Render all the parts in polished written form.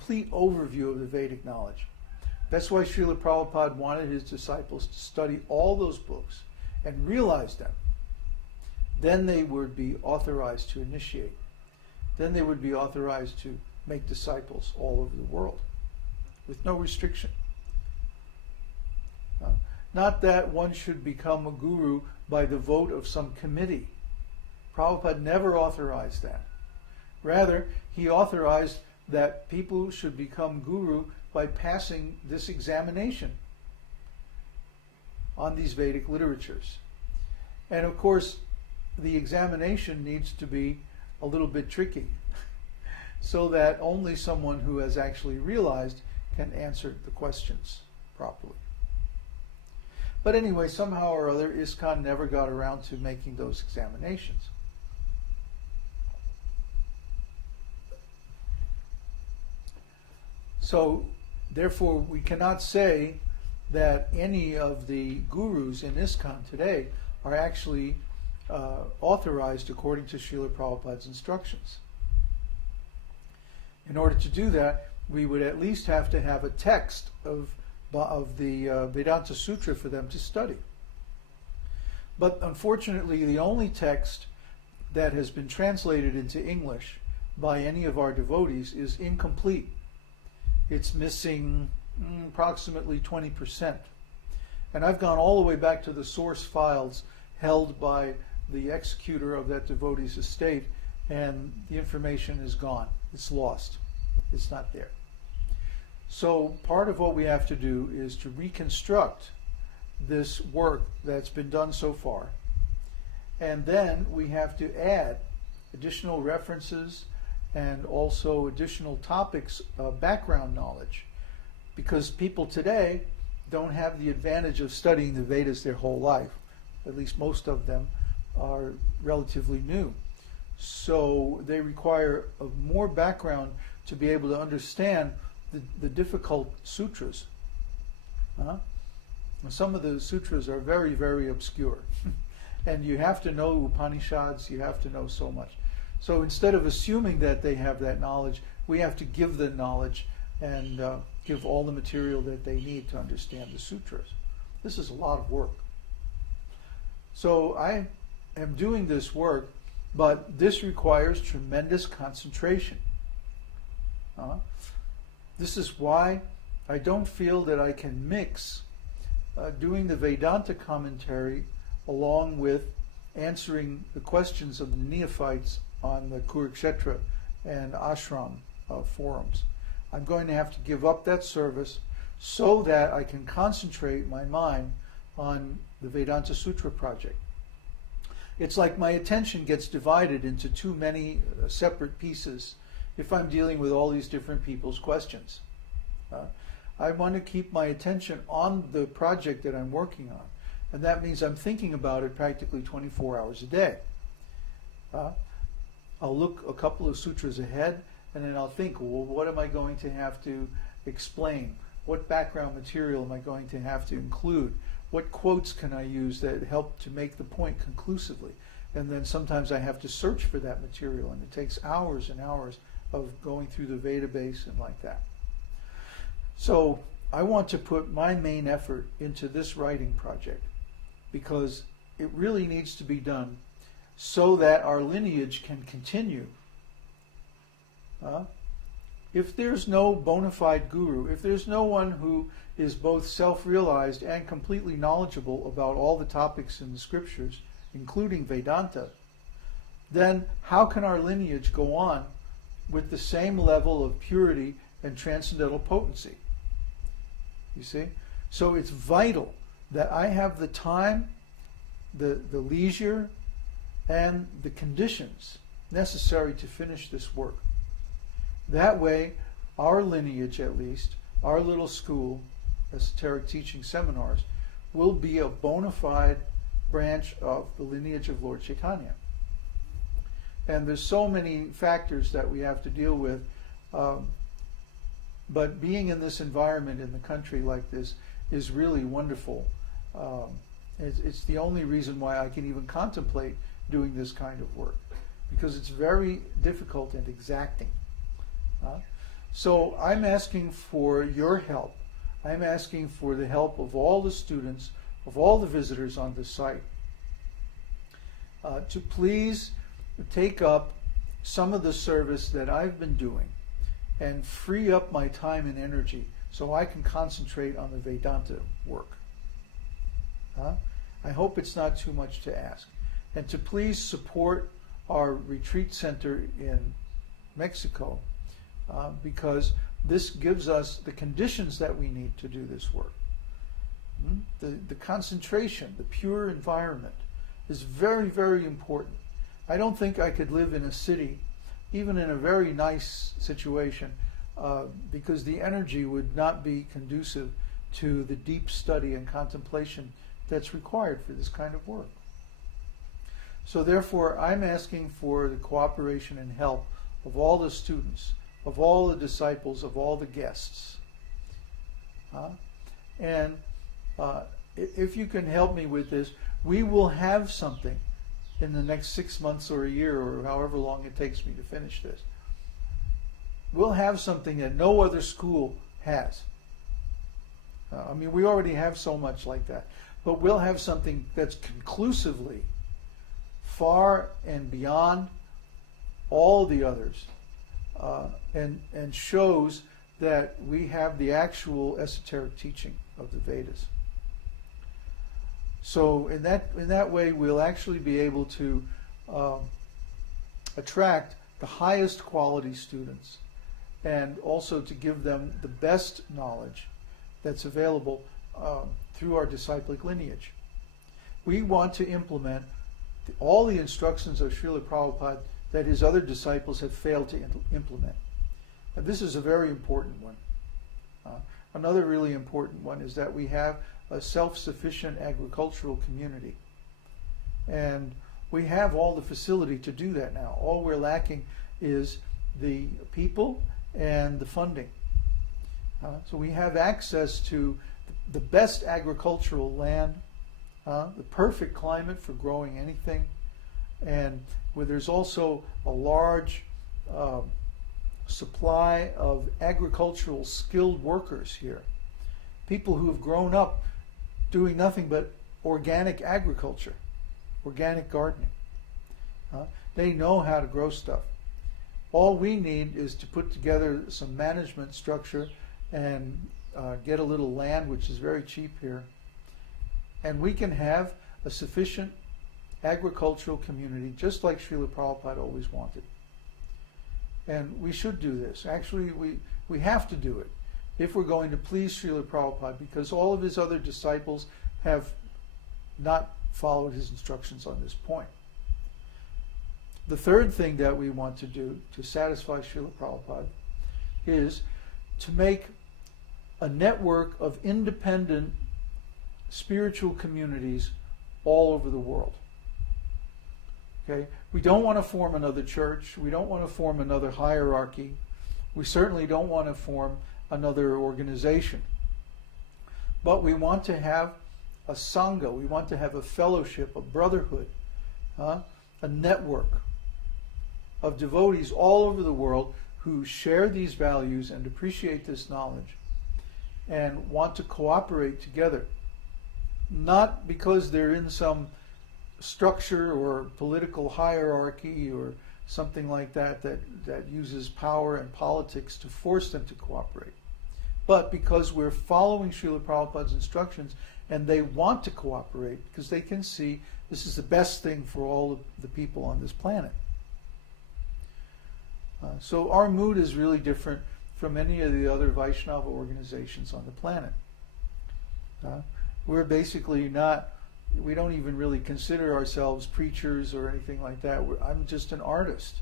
complete overview of the Vedic knowledge. That's why Srila Prabhupada wanted his disciples to study all those books and realize them. Then they would be authorized to initiate. Then they would be authorized to make disciples all over the world with no restriction. Not that one should become a guru by the vote of some committee. Prabhupada never authorized that. Rather, he authorized that people should become guru by passing this examination on these Vedic literatures. And of course, the examination needs to be a little bit tricky so that only someone who has actually realized can answer the questions properly. But anyway, somehow or other, ISKCON never got around to making those examinations. So, therefore, we cannot say that any of the gurus in ISKCON today are actually authorized according to Srila Prabhupada's instructions. In order to do that, we would at least have to have a text of the Vedanta Sutra for them to study. But unfortunately, the only text that has been translated into English by any of our devotees is incomplete. It's missing approximately 20%. And I've gone all the way back to the source files held by the executor of that devotee's estate, and the information is gone. It's lost. It's not there. So part of what we have to do is to reconstruct this work that's been done so far. And then we have to add additional references and also additional topics of background knowledge, because people today don't have the advantage of studying the Vedas their whole life. At least most of them are relatively new. So they require more background to be able to understand the difficult sutras. Some of the sutras are very, very obscure. And you have to know Upanishads, you have to know so much. So instead of assuming that they have that knowledge, we have to give the knowledge and give all the material that they need to understand the sutras. This is a lot of work. So I am doing this work, but this requires tremendous concentration. This is why I don't feel that I can mix doing the Vedanta commentary along with answering the questions of the neophytes on the Kurukshetra and Ashram forums. I'm going to have to give up that service so that I can concentrate my mind on the Vedanta Sutra project. It's like my attention gets divided into too many separate pieces if I'm dealing with all these different people's questions. I want to keep my attention on the project that I'm working on, and that means I'm thinking about it practically 24 hours a day. I'll look a couple of sutras ahead, and then I'll think, well, what am I going to have to explain? What background material am I going to have to include? What quotes can I use that help to make the point conclusively? And then sometimes I have to search for that material, and it takes hours and hours of going through the Veda base and like that. So I want to put my main effort into this writing project because it really needs to be done so that our lineage can continue. If there's no bona fide guru, if there's no one who is both self-realized and completely knowledgeable about all the topics in the scriptures, including Vedanta, then how can our lineage go on with the same level of purity and transcendental potency? You see? So it's vital that I have the time, the leisure, and the conditions necessary to finish this work. That way, our lineage at least, our little school, Esoteric Teaching Seminars, will be a bona fide branch of the lineage of Lord Chaitanya. And there's so many factors that we have to deal with, but being in this environment in the country like this is really wonderful. It's the only reason why I can even contemplate doing this kind of work, because it's very difficult and exacting. So I'm asking for your help. I'm asking for the help of all the students, of all the visitors on the site, to please take up some of the service that I've been doing and free up my time and energy so I can concentrate on the Vedanta work. I hope it's not too much to ask. And to please support our retreat center in Mexico, because this gives us the conditions that we need to do this work. The concentration, the pure environment is very, very important. I don't think I could live in a city, even in a very nice situation, because the energy would not be conducive to the deep study and contemplation that's required for this kind of work. So therefore, I'm asking for the cooperation and help of all the students, of all the disciples, of all the guests. And if you can help me with this, we will have something in the next 6 months or a year or however long it takes me to finish this. We'll have something that no other school has. I mean, we already have so much like that. But we'll have something that's conclusively far and beyond all the others, and shows that we have the actual esoteric teaching of the Vedas. So in that way, we'll actually be able to attract the highest quality students, and also to give them the best knowledge that's available through our disciplic lineage. We want to implement all the instructions of Srila Prabhupada that his other disciples have failed to implement. And this is a very important one. Another really important one is that we have a self-sufficient agricultural community. And we have all the facility to do that now. All we're lacking is the people and the funding. So we have access to the best agricultural land, the perfect climate for growing anything, and where there's also a large supply of agricultural skilled workers here. People who have grown up doing nothing but organic agriculture, organic gardening. They know how to grow stuff. All we need is to put together some management structure and get a little land, which is very cheap here. And we can have a sufficient agricultural community, just like Srila Prabhupada always wanted. And we should do this. Actually, we have to do it if we're going to please Srila Prabhupada, because all of his other disciples have not followed his instructions on this point. The third thing that we want to do to satisfy Srila Prabhupada is to make a network of independent spiritual communities all over the world. Okay? We don't want to form another church. We don't want to form another hierarchy. We certainly don't want to form another organization. But we want to have a sangha. We want to have a fellowship, a brotherhood, a network of devotees all over the world who share these values and appreciate this knowledge and want to cooperate together. Not because they're in some structure or political hierarchy or something like that uses power and politics to force them to cooperate, but because we're following Srila Prabhupada's instructions and they want to cooperate because they can see this is the best thing for all of the people on this planet. So our mood is really different from any of the other Vaishnava organizations on the planet. We're basically not, we don't even really consider ourselves preachers or anything like that. I'm just an artist.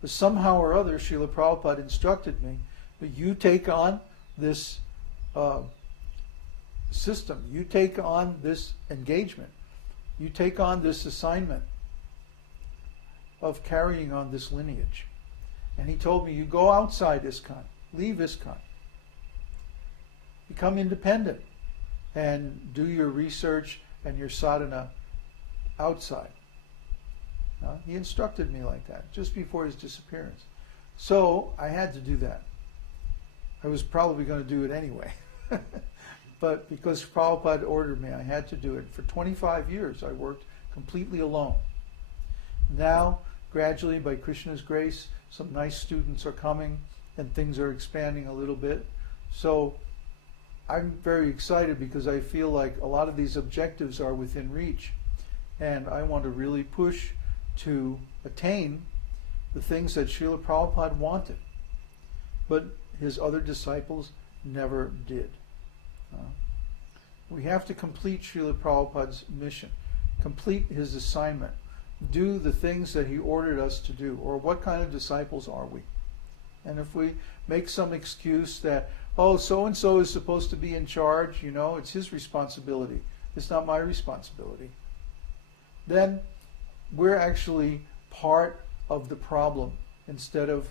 But somehow or other, Srila Prabhupada instructed me that you take on this system, you take on this engagement, you take on this assignment of carrying on this lineage. And he told me, you go outside ISKCON, leave ISKCON, become independent, and do your research and your sadhana outside. He instructed me like that just before his disappearance. So I had to do that. I was probably going to do it anyway. But because Prabhupada ordered me, I had to do it. For 25 years, I worked completely alone. Now, gradually, by Krishna's grace, some nice students are coming, and things are expanding a little bit. So I'm very excited because I feel like a lot of these objectives are within reach. And I want to really push to attain the things that Srila Prabhupada wanted. But his other disciples never did. We have to complete Srila Prabhupada's mission, complete his assignment, do the things that he ordered us to do, or what kind of disciples are we? And if we make some excuse that, oh, so-and-so is supposed to be in charge, it's his responsibility, it's not my responsibility, then we're actually part of the problem instead of